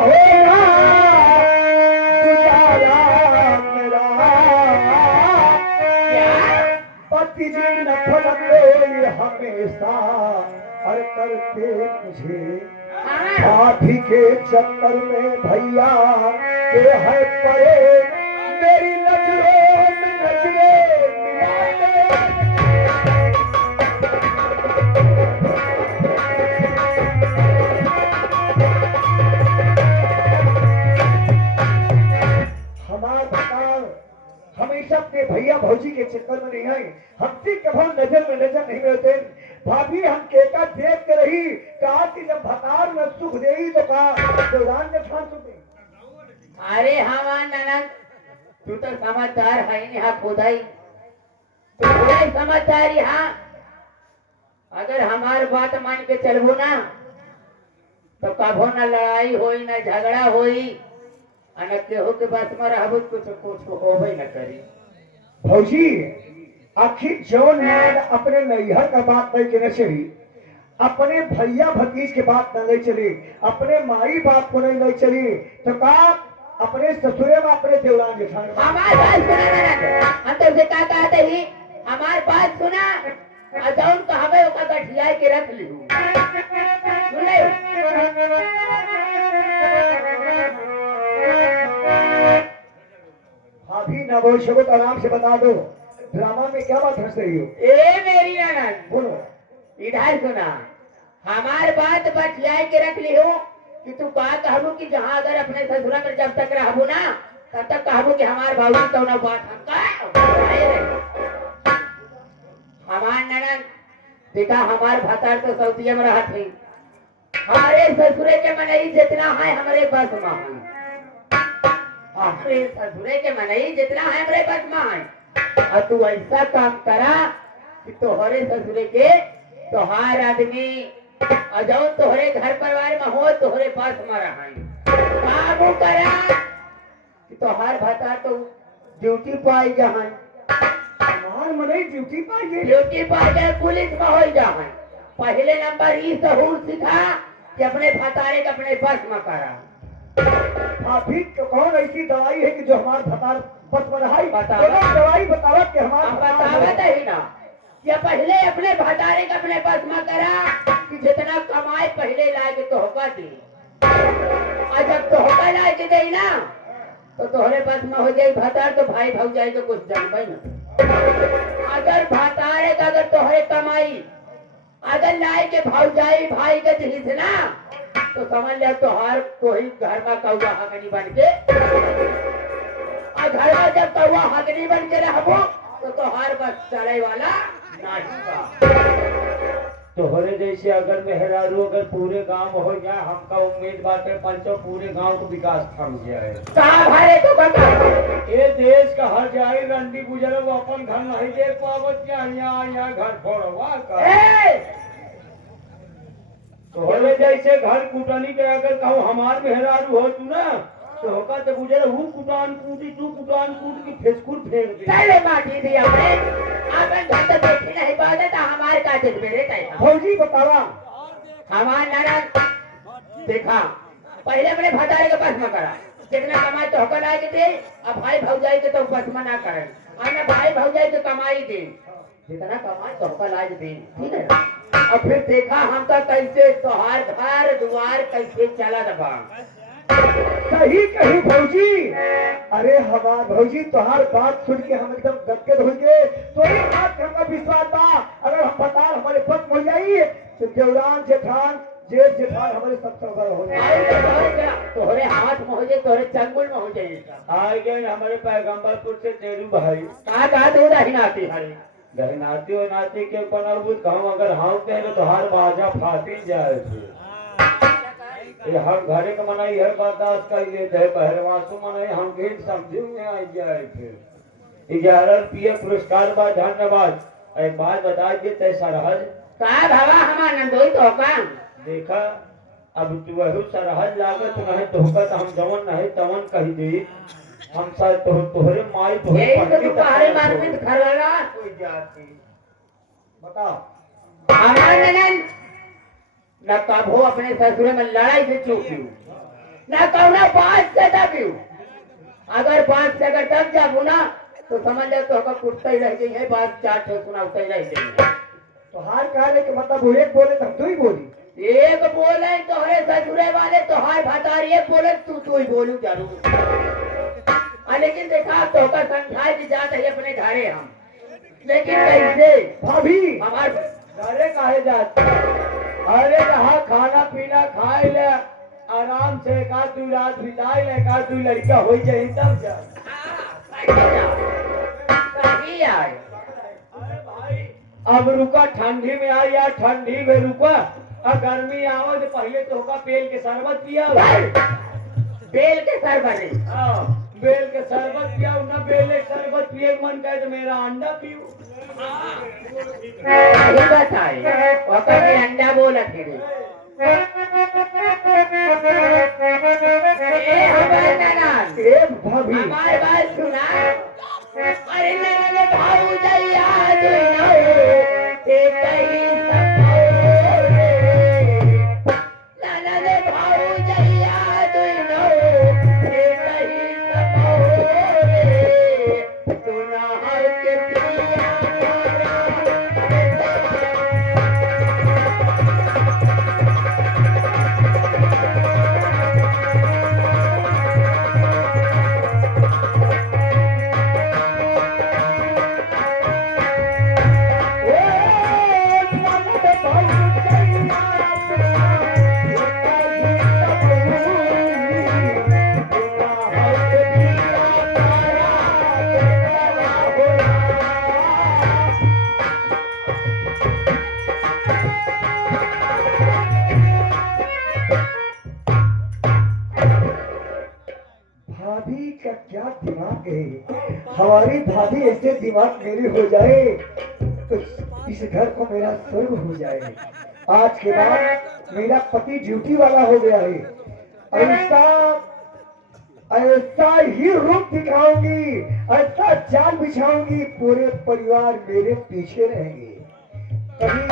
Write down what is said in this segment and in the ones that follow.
होगा गुजारा मेरा। पति जी नफरत हमेशा हर करते मुझे, भाभी के चक्कर में भैया के है पड़े, मेरी नजरों में नजरें मिलाते। हमारे बताओ हमेशा अपने भैया भौजी के चक्कर में नहीं आए, हमसे कभी नजर में नजर नहीं मिलते। भाभी हम केका देख के रही, कहा कि जब भतार में सुख देगी तो कहा देवरान ने ठान सुखी। अरे हाँ ननद, तू तो समझदार है नहीं, हाँ खुदाई समझदार हाँ। अगर हमार बात मान के चलबो ना तो कभो न लड़ाई होई न झगड़ा होई, न केहू के बात में रहबो कुछ कुछ होबे न करी। भौजी आखिर जौन मर्द अपने नैहर का बात नहीं कहने चली, अपने भैया भतीज के बात नहीं चली, अपने माई बाप को नहीं चली, तो का अपने ससुरे में अपने देवरान जेठान हमार बात सुना ना, हम तो उसे क्या कहते ही हमार बात सुना और जौन कहबे ओका गठिया के रख ली। सुन ले भाभी ना बोल सको तो आराम से बता दो, ड्रामा में क्या बात हंस रही हो? ए मेरी ननद बोलो। इधर सुना, हमार बात बचिया के रख ली हो कि तू का कहबू कि जहाँ अगर अपने ससुरा में जब तक रहबू ना तब तक कहबू कि हमार बाबू तो ना बात हमार ननद देखा, हमार भतार तो सऊदिया में रहा थे, हमारे ससुरे के मनई जितना है हमारे बस में है, हमारे ससुरे के मनई जितना है हमारे बस में है। और तू ऐसा काम करा कि तोहरे ससुरे के तोहार आदमी और जब तोहरे घर परिवार में हो तोहरे पास में रहा काबू करा कि तोहार भता तो ड्यूटी पाई जहाँ हमार मनई ड्यूटी पर ये ड्यूटी पाई जाए पुलिस में हो जहाँ। पहले नंबर ई सहूर सिखा कि अपने भतारे के अपने बस में करा। भाभी तो कौन ऐसी दवाई है कि जो हमार भतार बस में रहा? बतावा। दवाई बतावा कि हमार बतावत ही ना, या पहले अपने भतारे के अपने बस में करा कि जितना कमाए पहले ला के तोहका दी, और जब तोहका ला के दे ना तो तोहरे बस में हो जाए भतार, तो भाई भाग जाए तो कुछ जानबे ना। अगर भतारे का अगर तोहरे कमाई अगर लाए के भाग जाए भाई के दिहिस ना तो समझ ले तोहार कोई घर में कौआ हगनी बन के, और घर में जब कौआ हगनी बन के रहबो तो तोहार बस चले वाला नहीं बा। तोहरे जैसे अगर मेहरारू अगर पूरे गांव हो जाए, हमका उम्मीद बाटे पंचो पूरे गांव को विकास थम जाए। कहाँ भारे तो बता, ये देश का हर जाए रंडी गुजर वो अपन घर नहीं देख पावत क्या यहाँ घर फोड़वा का। तोहरे जैसे घर कुटनी के अगर कहूँ हमार मेहरारू हो तू ना तो होका तो गुजर हूँ कुटान कूटी तू कुटान कूट की फेसकुर फेंक दे। पहले माटी दिया हमने अपन घर तो देखी नहीं पाते तो हमारे का दिल मेरे तय भौजी बतावा। हमार ननद देखा, पहले अपने भतारे के बस में करा, जितना कमाई तो होकर लाए के दे, अब भाई भौजाई के तो बस में ना करें, और ना भाई भौजाई के कमाई दे, जितना कमाई तो होकर लाए दे, ठीक है ना। और फिर देखा हमका कैसे तोहार घर द्वार कैसे चला दबा। सही कही भौजी। अरे हमार भौजी तोहार बात सुन के हम एकदम गदगद हो गए। तो ये बात पे हमका विश्वास था, अगर हम बता हमारे पद हो जाइए तो देवरान जेठान जेठ जेठान हमारे सब सफल हो जाए। तोहरे हाथ में हो जाए, तोहरे चंगुल में हो जाए। आ गए हमारे पैगंबरपुर से तेरू भाई। कहा दूध ही नाती हरे गहनाती और नाती के बनबूत कहूँ अगर हाँ कहे तो हर बाजा फाटी जाए थे। ये हर घरे का मनाई हर बर्दाश्त कर लिए थे, पहलवासु मनाई हम भी समझी में आ जाए थे। 11 रुपये पुरस्कार बा, धन्यवाद। एक बात बता दिए तय सरहद का भावा हमार नंदोई तो का देखा, अब तू वही सरहद लागत नहीं तो होगा हम जवन नहीं तवन कही दी हम सर तोहरे माई यही तो तू पहाड़ी मारपिट खरवाला कोई जाती बताओ। हमार ननन न कभो अपने ससुरे में लड़ाई से चूकी, ना कौना बात से दबियो। अगर बात से अगर दब जाबू ना तो समझ ले तो होगा कुटते ही रह गई है, बात चार ठो सुनाते ही रह गई है। तोहार कहने के मतलब वो एक बोले तो हम 2 ही बोली। एक बोले तोहरे ससुरे वाले तोहार भतारी एक बोले तू ही बोलू जरूर। लेकिन देखा तो का संख्या की जात है अपने घरे हम, लेकिन कैसे भाभी हमार घरे काहे जाते? अरे जहाँ खाना पीना खाए ले, आराम से एक आध 2 रात बिताए ले, एक आध 2 लड़का हो जाए तब जा। सही आए। अरे भाई अब रुका, ठंडी में आ या ठंडी में रुका, और गर्मी आवे तो पहले तो होगा बेल के शरबत पिया। बेल के सर बने हाँ, बेल के शरबत पिया ना, बेल के शरबत पिए के मन करे तो मेरा अंडा पियो। सही बताई पापा ने अंडा बोला तेरे। हमारे नाना ए भाभी हमारे बात सुना। अरे नाना भाऊ जैया दुई नौ ते कहीं नाना ने भाऊ जैया दुई नौ ते कहीं तू ना हर के पिया भाभी का क्या दिमाग है। हमारी भाभी ऐसे दिमाग मेरे हो जाए तो इस घर को मेरा स्वर्ग हो जाए। आज के बाद मेरा पति ड्यूटी वाला हो गया है। ऐसा ऐसा ही रूप दिखाऊंगी, ऐसा जाल बिछाऊंगी, पूरे परिवार मेरे पीछे रहेंगे। कभी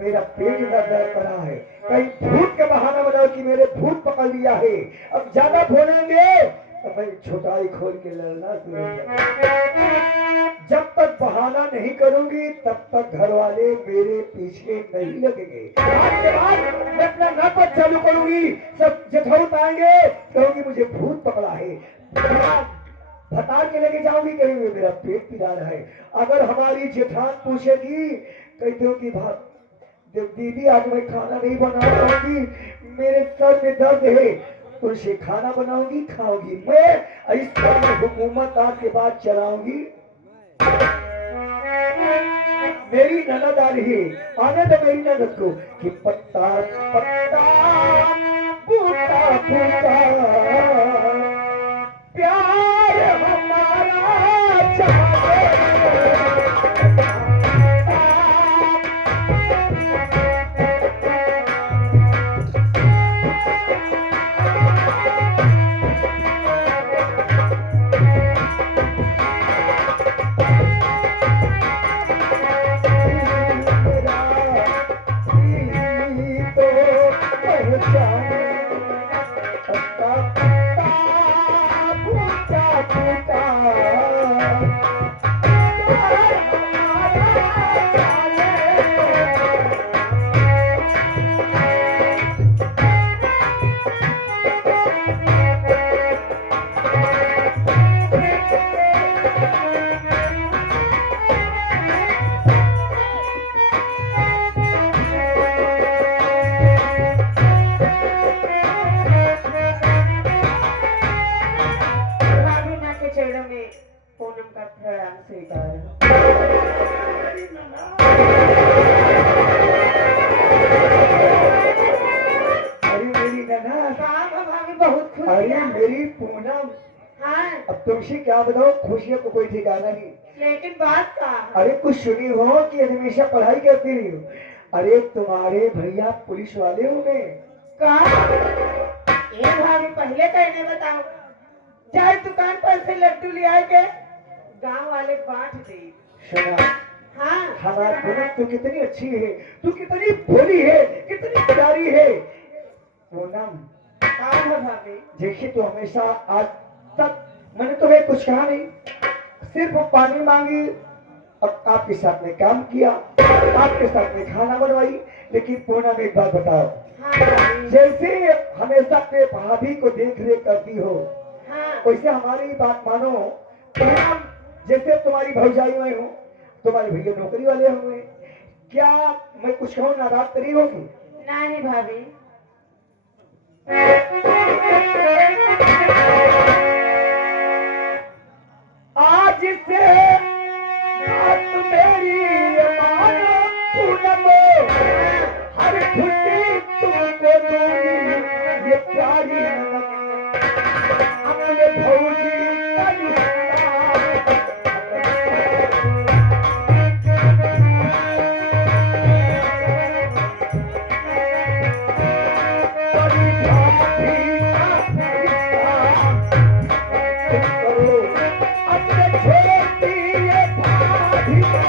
मेरा पेट दर्द पड़ा है, कहीं भूत का बहाना बनाओ कि मेरे भूत पकड़ लिया है। अब ज्यादा बोलेंगे तो मैं छोटाई खोल के लड़ना शुरू कर दूंगा। जब तक बहाना नहीं करूंगी तब तक घर वाले मेरे पीछे नहीं लगेंगे। आज के बाद मैं अपना नाटक चालू करूंगी, सब जेठौत आएंगे, कहूंगी मुझे भूत पकड़ा है, बता के लेके जाऊंगी, कहेंगे मेरा पेट पिला रहा है। अगर हमारी जेठान पूछेगी कहते हो कि दीदी आज मैं खाना नहीं बना पाऊंगी, मेरे सर में दर्द है, तो उसे खाना बनाऊंगी खाऊंगी। मैं इस घर में हुकूमत आज के बाद चलाऊंगी। मेरी ननद आ रही है, आने दो मेरी ननद को कि पत्ता पत्ता बूटा बूटा प्यार हमारा चाहे। पूनम का प्रणाम स्वीकार। अरे मेरी ननद, भाभी बहुत खुश अरे मेरी पूनम, हाँ, अब तुमसे क्या बताओ, खुशियों को कोई ठिकाना नहीं। लेकिन बात का अरे कुछ सुनी हो कि हमेशा पढ़ाई करती रही हो? अरे तुम्हारे भैया पुलिस वाले हो गए। ये भाभी पहले कहने बताओ, चाहे दुकान पर से लड्डू ले आए के गांव वाले बांट दे। सुना, हाँ, हमारी पूनम तू कितनी अच्छी है, तू कितनी भोली है, कितनी प्यारी है। पूनम काम है भाभी। देखिए तो हमेशा आज तक मैंने तुम्हें कुछ कहा नहीं, सिर्फ पानी मांगी और आपके साथ में काम किया, आपके साथ में खाना बनवाई। लेकिन पूनम एक बात बताओ, हाँ भाभी। जैसे हमेशा अपने भाभी को देख रेख करती हो, हाँ वैसे हमारी बात मानो। पूनम, जैसे तुम्हारी भौजाई मैं हूँ, तुम्हारे भैया नौकरी वाले हुए, क्या मैं कुछ कहूँ नाराज करी होगी? नहीं भाभी। आज से बात मेरी मानो पूनम, हर खुशी तुमको दूंगी ये प्यारी ननद, अपने भौजी का रिश्ता। बड़ी भाभी का रिश्ता तुम करो, अपने छोटी ये भाभी के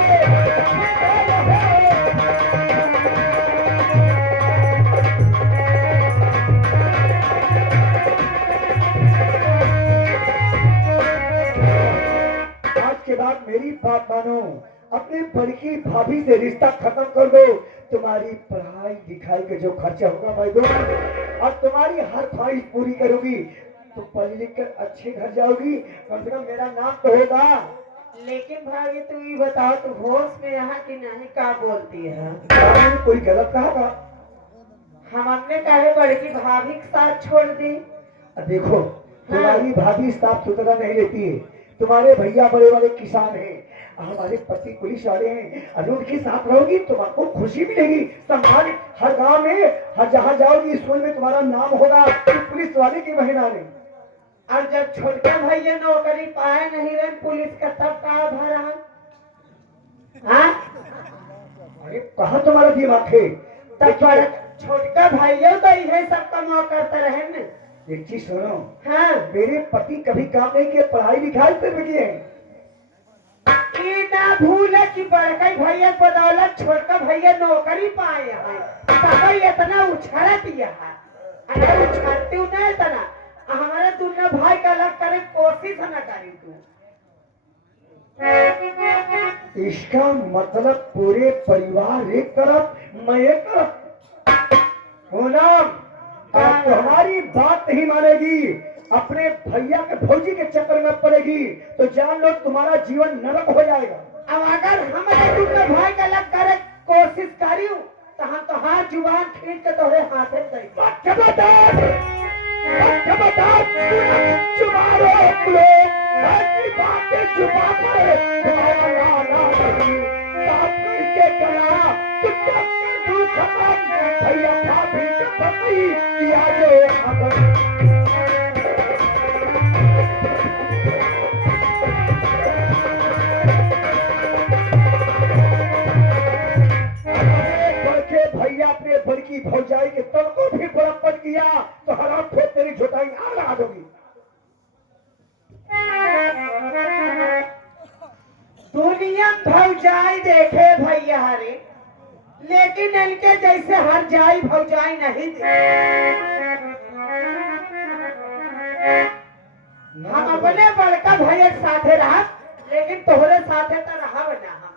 आज के बाद मेरी बात मानो, अपनी बड़की भाभी से रिश्ता खत्म कर दो। तुम्हारी पढ़ाई लिखाई का जो खर्चा होगा मैं दूंगा, और तुम्हारी हर ख्वाहिश पूरी करूंगी। तुम पढ़ लिख कर अच्छे घर जाओगी, कम से कम मेरा नाम तो होगा। लेकिन भाभी तू ये बताओ, तू होश में यहाँ की नहीं का बोलती है? मैंने कोई गलत कहा था? हमने कहे बड़की भाभी के साथ छोड़ दी। देखो, तुम्हारी भाभी साफ सुथरा नहीं रहती है, तुम्हारे भैया बड़े बड़े किसान हैं, हमारे पति पुलिस वाले हैं। अगर उनके साथ रहोगी तुमको खुशी मिलेगी, सम्मान। हर गांव में, हर जहाँ जाओगी स्कूल में तुम्हारा नाम होगा, तुम पुलिस वाले की बहना ने। और जब छोटके भैया नौकरी पाए नहीं रहे पुलिस का, तब का भरा? हाँ अरे कहाँ तुम्हारा दिमाग है? तब बड़ा छोटका भैया तो यही सब काम करते रहे न। एक चीज सुनो, हाँ मेरे पति कभी काम नहीं किए, पढ़ाई लिखाई सिर्फ किए हैं। ये ना भूले कि बड़का भैया के बदौलत छोटका भैया नौकरी पाए हैं। पापा इतना उछाला दिया है, अगर उछालते हो ना इतना, हमारे दोनों भाई का अलग करे कोशिश न करी तू। इसका मतलब पूरे परिवार एक तरफ, मैं एक तरफ। पूनम, अब तो हमारी बात नहीं मानेगी, अपने भैया के भौजी के चक्कर में पड़ेगी तो जान लो तुम्हारा जीवन नरक हो जाएगा। अब अगर हमारे दोनों भाई का अलग करे कोशिश करियो तो हम तो हाथ जुबान खींच के तोहरे हाथे दे। खबरदार, खबरदार, चुप रहो लोग, ऐसी बातें छुपा कर तुम्हारा लाना नहीं, साफ करके गला तुझे दूं खत्म। भैया भाभी के पति किया जो खत्म। बड़के भैया अपने बड़की भौजाई के तन को भी बराबर किया तो हराम फिर तेरी झुटाई आग लगा दूंगी। दुनिया भौजाई देखे भैया हरे, लेकिन इनके जैसे हर जाई भौजाई नहीं दे। हम अपने बड़का भैया के साथे रहा, लेकिन तोहरे साथे तो रहा ना हम।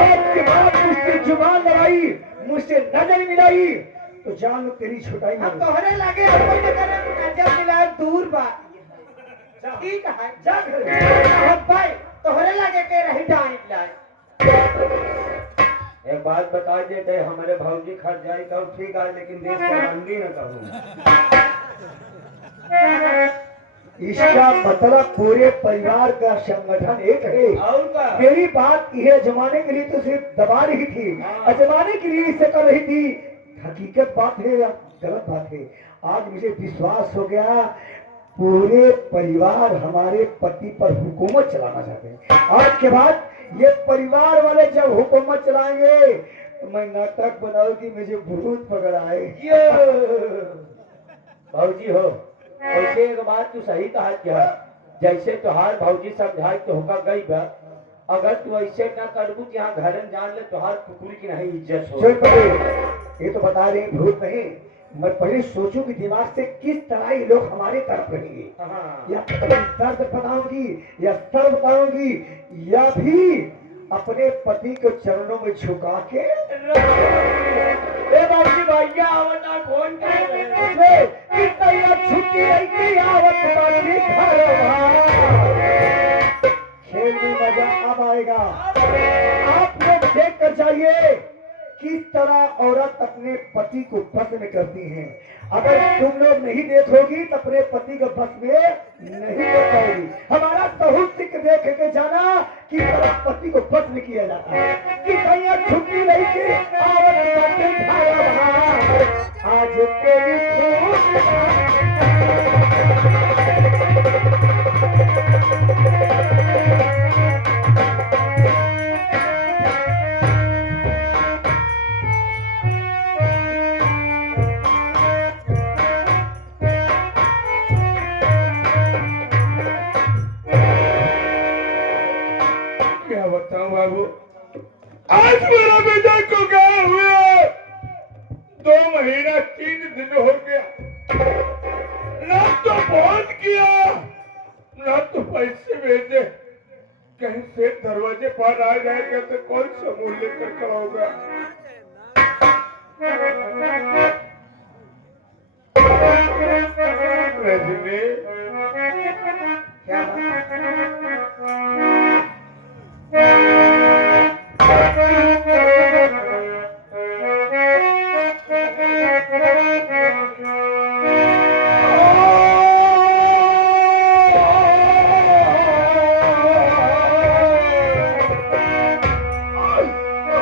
आपके बाद मुझसे जुबान लड़ाई, मुझसे नजर मिलाई तो जान लो तेरी छुटाई अब मारूंगा। तोहरे लगे कोई न करे नजर मिलाए दूर बात ये है। ठीक है जा घर। अब भाई तोहरे लगे के रही टाइम लाए। एक बात बता देते, हमारे भौजी खर्च जाए तो ठीक है, लेकिन देश का आंधी न कहूँ। इसका मतलब पूरे परिवार का संगठन एक है। और का मेरी बात यह जमाने के लिए तो सिर्फ दबा रही थी, अजमाने के लिए इसे कर रही थी। हकीकत बात है या गलत बात है, आज मुझे विश्वास हो गया पूरे परिवार हमारे पति पर हुकूमत चलाना चाहते हैं। आज के बाद ये परिवार वाले जब हुकूमत चलाएंगे तो मैं नाटक बनाऊंगी, मुझे भूत पकड़ आए। भौजी हो, ऐसे एक बात तू सही कहा क्या, जैसे तुहार भौजी समझाई तो होगा गई बा, अगर तू ऐसे ना करबू कि यहाँ घर जान ले तुहार कुकुर की नहीं इज्जत हो। चल पड़े, ये तो बता रहे हैं भूत नहीं, मैं पहले सोचूं कि दिमाग से किस तरह ये लोग हमारे तरफ रहेंगे, हाँ। या अपनी दर्द बताऊंगी या सर बताऊंगी, या भी अपने पति को चरणों में झुका के ए बाबूजी भैया आवता फोन कर रहे हैं। छुट्टी नहीं आवत बाजी खेल में मजा अब आएगा। आप लोग देख कर जाइए किस तरह औरत अपने पति को बस में करती हैं। अगर तुम लोग नहीं देखोगी तो अपने पति को बस में नहीं कर पाओगी। हमारा साहित्य देख के जाना कि तरह पति को बस में किया जाता है कि भैया छुट्टी नहीं की औरत पति आज तेरी क्या बताऊं बाबू, आज मेरा बेटा को गए हुए 2 महीना 3 दिन हो गया। ना तो फोन किया ना तो पैसे भेजे। कहीं से दरवाजे पर आ जाएगा तो कौन सा मुंह लेकर खड़ा होगा। रजनी क्या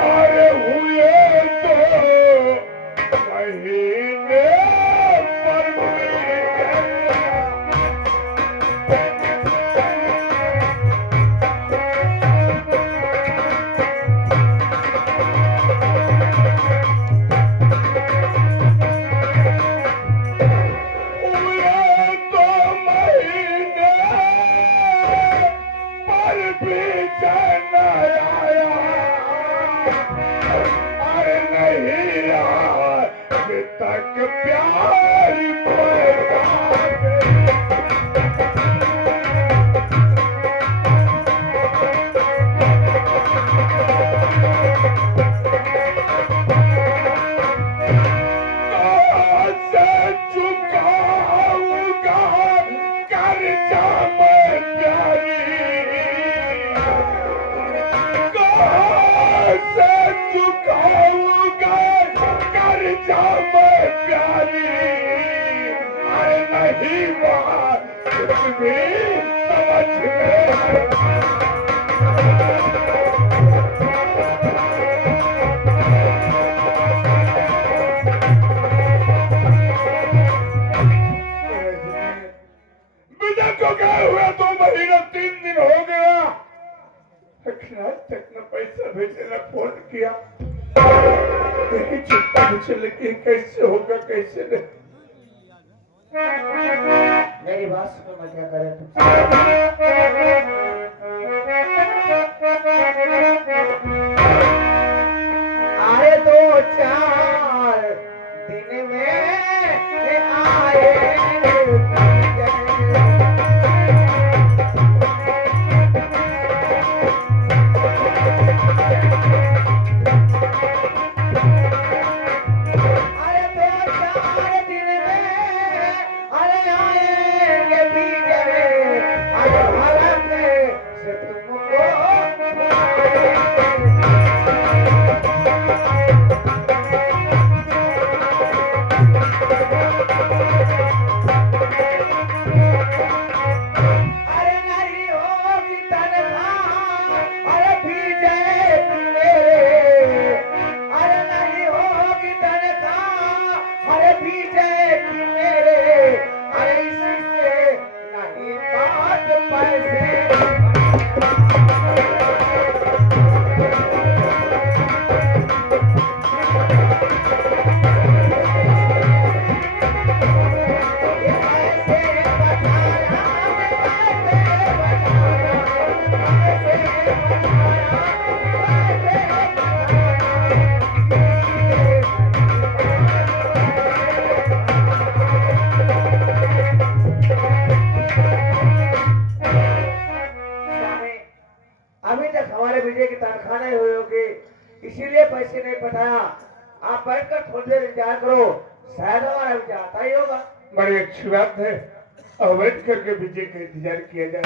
अरे हुए तो महीने पर तक प्यार चुकाऊंगा कर्जा में प्यारी से चुकाऊंगा कर्जा में प्यारी। अरे नहीं वहाँ कुछ भी समझ में विजय को गए हुए 2 महीना 3 दिन हो गया। आज तक न पैसा भेजे न फोन किया। यही चिंता मुझे लगी कैसे होगा कैसे नहीं। मेरी बात सुनो, मैं क्या करें अरे 2-4 दिन में आए अरे 2-4 दिन में अरे आएंगे बीजे। अरे भारत से तुमको तनख्वाह नहीं हुई होगी, इसीलिए पैसे नहीं पठाया। आप बैठकर थोड़ी देर इंतजार करो, शायद हमारा विचार आता ही होगा। बड़ी अच्छी बात है, अवैध करके विजय का इंतजार किया जाए।